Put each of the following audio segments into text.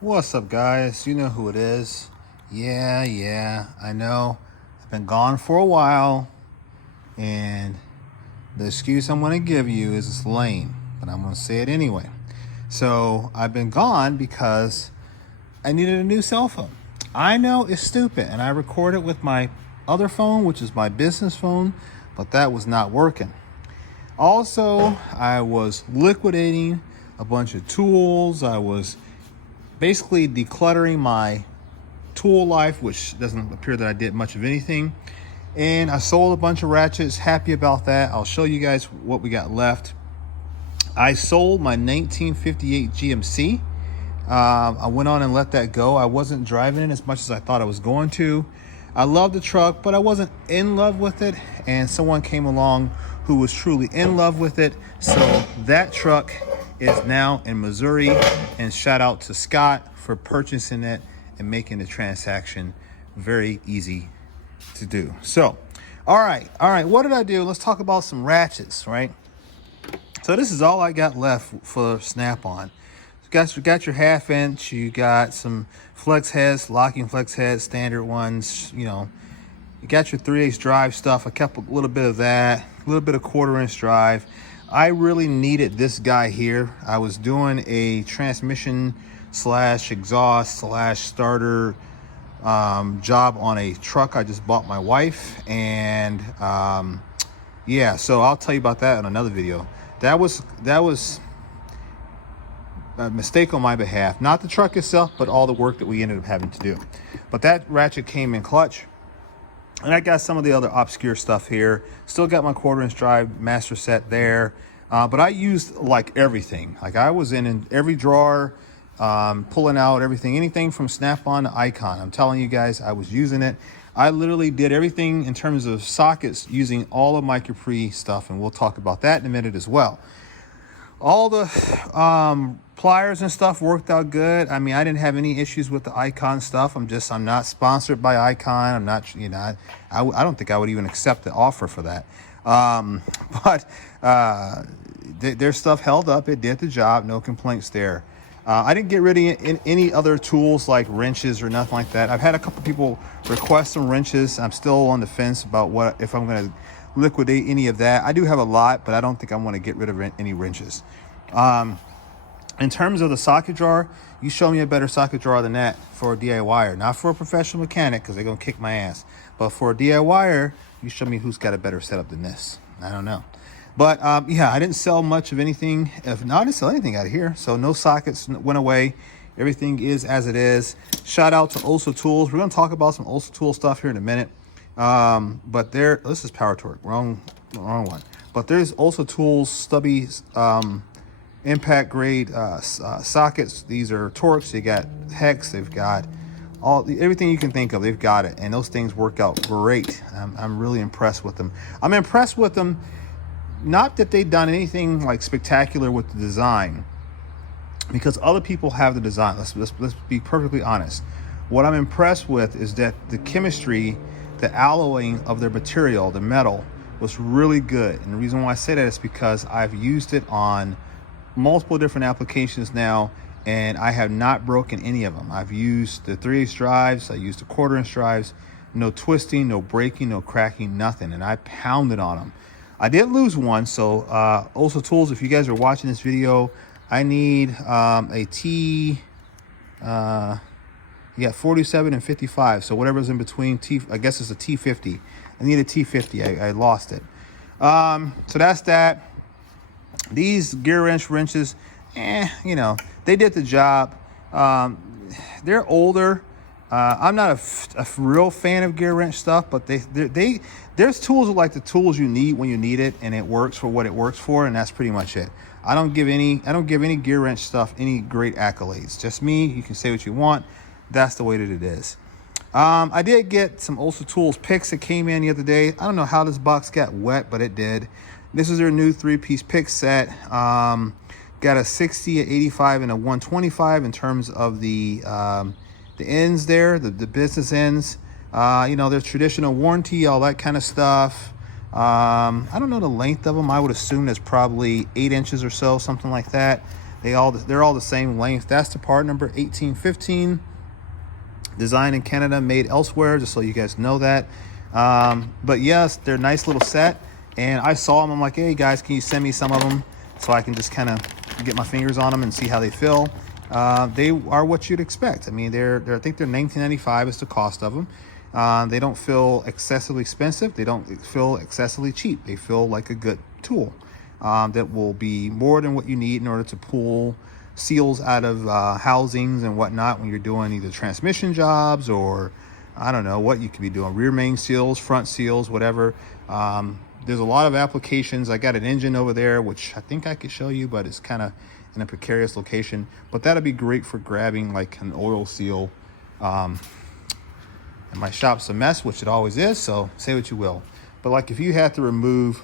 What's up, guys? You know who it is. Yeah, I know. I've been gone for a while, and the excuse I'm going to give you is it's lame, but I'm going to say it anyway. So, I've been gone because I needed a new cell phone. I know it's stupid, and I recorded with my other phone, which is my business phone, but that was not working. Also, I was liquidating a bunch of tools. I was basically decluttering my tool life, which doesn't appear that I did much of anything. And I sold a bunch of ratchets. Happy about that. I'll show you guys what we got left. I sold my 1958 GMC. I went on and let that go. I wasn't driving it as much as I thought I was going to. I love the truck, but I wasn't in love with it. And someone came along who was truly in love with it. So that truck is now in Missouri. And shout out to Scott for purchasing it and making the transaction very easy to do. So, all right. What did I do? Let's talk about some ratchets, right? So this is all I got left for Snap-on. You got your half inch, you got some flex heads, locking flex heads, standard ones, you got your 3/8 drive stuff. I kept a little bit of that, a little bit of 1/4 inch drive. I really needed this guy here. I was doing a transmission slash exhaust slash starter job on a truck I just bought my wife, and yeah, so I'll tell you about that in another video. That was a mistake on my behalf, not the truck itself, but all the work that we ended up having to do. But that ratchet came in clutch. And I got some of the other obscure stuff here. Still got my 1/4 inch drive master set there. But I used like everything. Like I was in every drawer, pulling out everything, anything from Snap-on to Icon. I'm telling you guys, I was using it. I literally did everything in terms of sockets using all of my Capri stuff. And we'll talk about that in a minute as well. All the pliers and stuff worked out good. I mean, I didn't have any issues with the Icon stuff. I'm not sponsored by Icon. I'm not, I don't think I would even accept the offer for that. But their stuff held up. It did the job. No complaints there. I didn't get rid of any other tools like wrenches or nothing like that. I've had a couple people request some wrenches. I'm still on the fence about if I'm going to liquidate any of that. I do have a lot, but I don't think I want to get rid of any wrenches. In terms of the socket drawer, you show me a better socket drawer than that for a DIYer. Not for a professional mechanic, because they're going to kick my ass. But for a DIYer, you show me who's got a better setup than this. I don't know. But yeah, I didn't sell much of anything. I didn't sell anything out of here. So no sockets went away. Everything is as it is. Shout out to Osa Tools. We're going to talk about some Osa Tool stuff here in a minute. But this is Power Torque. Wrong one. But there's Osa Tools stubby impact grade sockets. These are Torques. They got hex. They've got everything you can think of. They've got it, and those things work out great. I'm really impressed with them. I'm impressed with them. Not that they've done anything like spectacular with the design, because other people have the design. Let's be perfectly honest. What I'm impressed with is that the chemistry, the alloying of their material, the metal, was really good. And the reason why I say that is because I've used it on multiple different applications now, and I have not broken any of them. I've used the 3/8 drives. I used the 1/4 inch drives. No twisting, no breaking, no cracking, nothing. And I pounded on them. I did lose one. So Osa Tools, if you guys are watching this video, I need a T, yeah, 47 and 55. So whatever's in between, I guess it's a T50. I need a T50. I lost it. So that's that. These gear wrenches, they did the job. They're older. I'm not a real fan of gear wrench stuff, but there's tools like the tools you need when you need it, and it works for what it works for, and that's pretty much it. I don't give any gear wrench stuff any great accolades. Just me. You can say what you want. That's the way that it is. I did get some Osa Tools picks that came in the other day. I don't know how this box got wet, but it did. This is their new 3-piece pick set. Got a 60, a 85, and a 125 in terms of the ends there, the business ends. Their traditional warranty, all that kind of stuff. I don't know the length of them. I would assume that's probably 8 inches or so, something like that. they're all the same length. That's the part number 1815. Designed in Canada, made elsewhere, just so you guys know that. But yes, they're a nice little set. And I saw them. I'm like, hey guys, can you send me some of them so I can just kind of get my fingers on them and see how they feel. They are what you'd expect. I mean, I think they're $19.95 is the cost of them. They don't feel excessively expensive. They don't feel excessively cheap. They feel like a good tool that will be more than what you need in order to pull seals out of housings and whatnot when you're doing either transmission jobs or I don't know what you could be doing, rear main seals, front seals, whatever. There's a lot of applications. I got an engine over there, which I think I could show you, but it's kind of in a precarious location. But that'll be great for grabbing like an oil seal. And my shop's a mess, which it always is, so say what you will. But like if you had to remove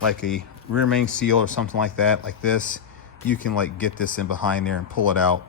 like a rear main seal or something like that, like this, you can like get this in behind there and pull it out.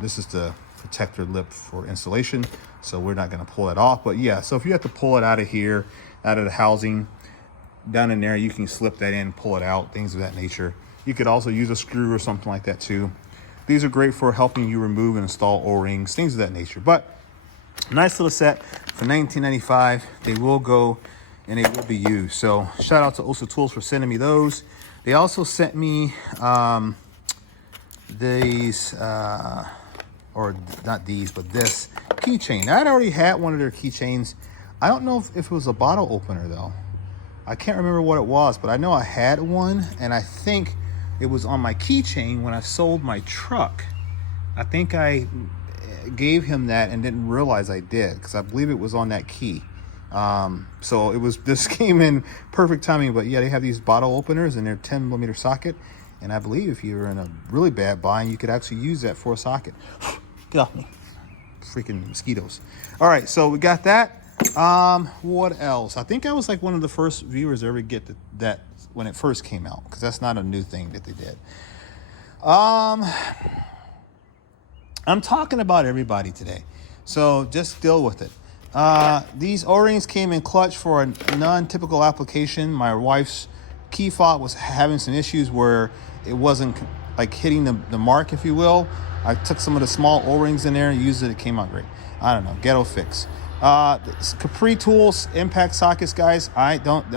This is the protector lip for installation, so we're not going to pull it off. But yeah, so if you have to pull it out of here, out of the housing, down in there, you can slip that in, pull it out, things of that nature. You could also use a screw or something like that too. These are great for helping you remove and install O-rings, things of that nature. But nice little set for $19.95. They will go and they will be used. So shout out to Osa Tools for sending me those. They also sent me these, or not these, but this keychain. I'd already had one of their keychains. I don't know if it was a bottle opener though. I can't remember what it was, but I know I had one, and I think it was on my keychain when I sold my truck. I think I gave him that and didn't realize I did, because I believe it was on that key. So it was, this came in perfect timing. But yeah, they have these bottle openers and they're 10mm socket, and I believe if you're in a really bad bind, you could actually use that for a socket. Get off me, freaking mosquitoes. All right, so we got that. What else? I think I was like one of the first viewers to ever get that when it first came out, because that's not a new thing that they did. I'm talking about everybody today, so just deal with it. These O-rings came in clutch for a non-typical application. My wife's key fob was having some issues where it wasn't like hitting the mark, if you will. I took some of the small O-rings in there and used it. It came out great. I don't know, ghetto fix. Capri tools, impact sockets, guys. Don't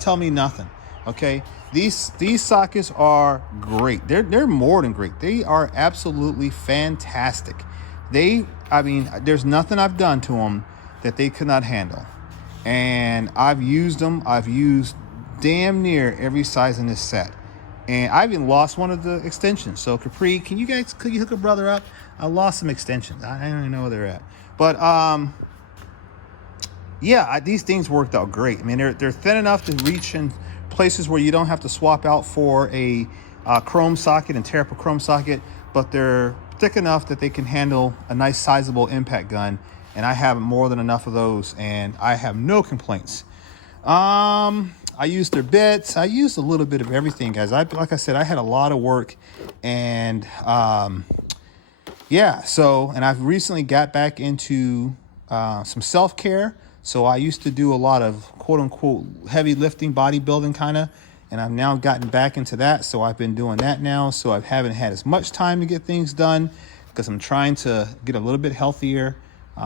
tell me nothing. Okay, these sockets are great. They're more than great. They are absolutely fantastic. I mean, there's nothing I've done to them that they could not handle. And I've used them. I've used damn near every size in this set. And I even lost one of the extensions. So Capri, could you hook a brother up? I lost some extensions. I don't even know where they're at. But yeah, these things worked out great. I mean, they're thin enough to reach in places where you don't have to swap out for a chrome socket and tear up a chrome socket, but they're thick enough that they can handle a nice sizable impact gun. And I have more than enough of those, and I have no complaints. I used their bits. I used a little bit of everything, guys. Like I said, I had a lot of work, and yeah, so, and I've recently got back into some self-care. So I used to do a lot of quote unquote heavy lifting, bodybuilding kind of, and I've now gotten back into that. So I've been doing that now. So I haven't had as much time to get things done because I'm trying to get a little bit healthier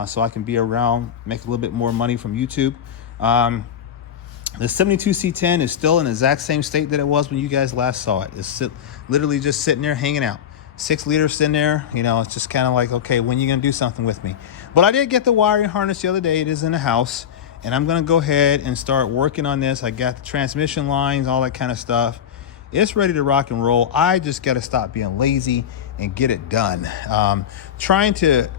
so I can be around, make a little bit more money from YouTube. The 72C10 is still in the exact same state that it was when you guys last saw it. It's literally just sitting there hanging out. 6 liters in there, you know, it's just kind of like, okay, when are you going to do something with me? But I did get the wiring harness the other day. It is in the house, and I'm going to go ahead and start working on this. I got the transmission lines, all that kind of stuff. It's ready to rock and roll. I just got to stop being lazy and get it done. Trying to,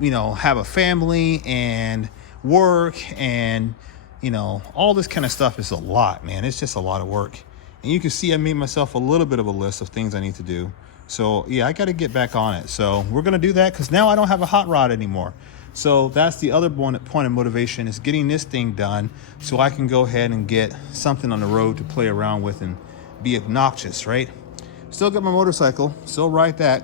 you know, have a family and work and, you know, all this kind of stuff is a lot, man. It's just a lot of work. And you can see I made myself a little bit of a list of things I need to do. So yeah, I got to get back on it. So we're going to do that because now I don't have a hot rod anymore. So that's the other point of motivation, is getting this thing done so I can go ahead and get something on the road to play around with and be obnoxious, right? Still got my motorcycle, still ride that.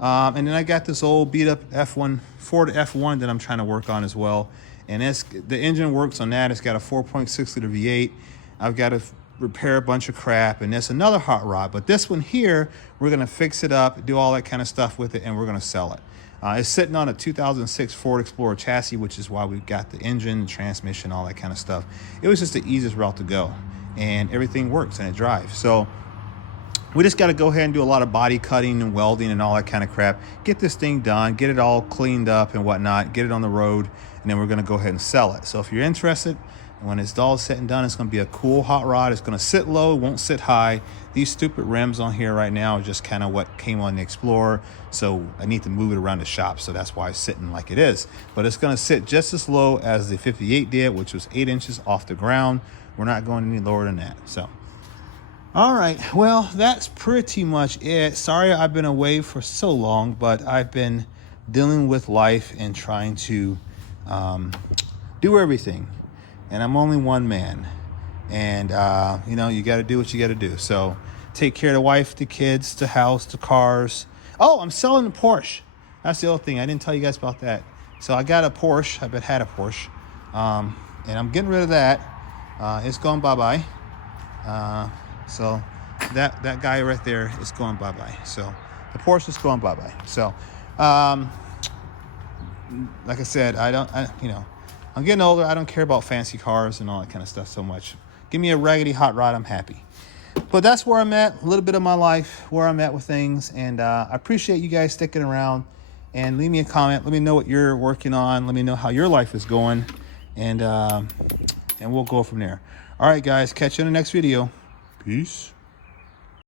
And then I got this old beat up Ford F1 that I'm trying to work on as well. And the engine works on that. It's got a 4.6 liter V8. I've got repair a bunch of crap, and that's another hot rod. But this one here, we're gonna fix it up, do all that kind of stuff with it, and we're gonna sell it. It's sitting on a 2006 Ford Explorer chassis, which is why we've got the engine, the transmission, all that kind of stuff. It was just the easiest route to go, and everything works and it drives. So we just got to go ahead and do a lot of body cutting and welding and all that kind of crap. Get this thing done, get it all cleaned up and whatnot, get it on the road, and then we're going to go ahead and sell it. So if you're interested, when it's all said and done, it's going to be a cool hot rod. It's going to sit low, won't sit high. These stupid rims on here right now are just kind of what came on the Explorer, so I need to move it around the shop, so that's why it's sitting like it is. But it's going to sit just as low as the 58 did, which was 8 inches off the ground. We're not going any lower than that. So all right, well, that's pretty much it. Sorry I've been away for so long, but I've been dealing with life and trying to do everything. And I'm only one man. And, you know, you got to do what you got to do. So take care of the wife, the kids, the house, the cars. Oh, I'm selling a Porsche. That's the other thing. I didn't tell you guys about that. So I got a Porsche. I've had a Porsche. And I'm getting rid of that. It's gone bye-bye. So that guy right there is going bye-bye. So the Porsche is going bye-bye. So, like I said, you know, I'm getting older. I don't care about fancy cars and all that kind of stuff so much. Give me a raggedy hot rod, I'm happy. But that's where I'm at, a little bit of my life, where I'm at with things. And I appreciate you guys sticking around. And leave me a comment. Let me know what you're working on. Let me know how your life is going. And we'll go from there. All right, guys. Catch you in the next video. Peace.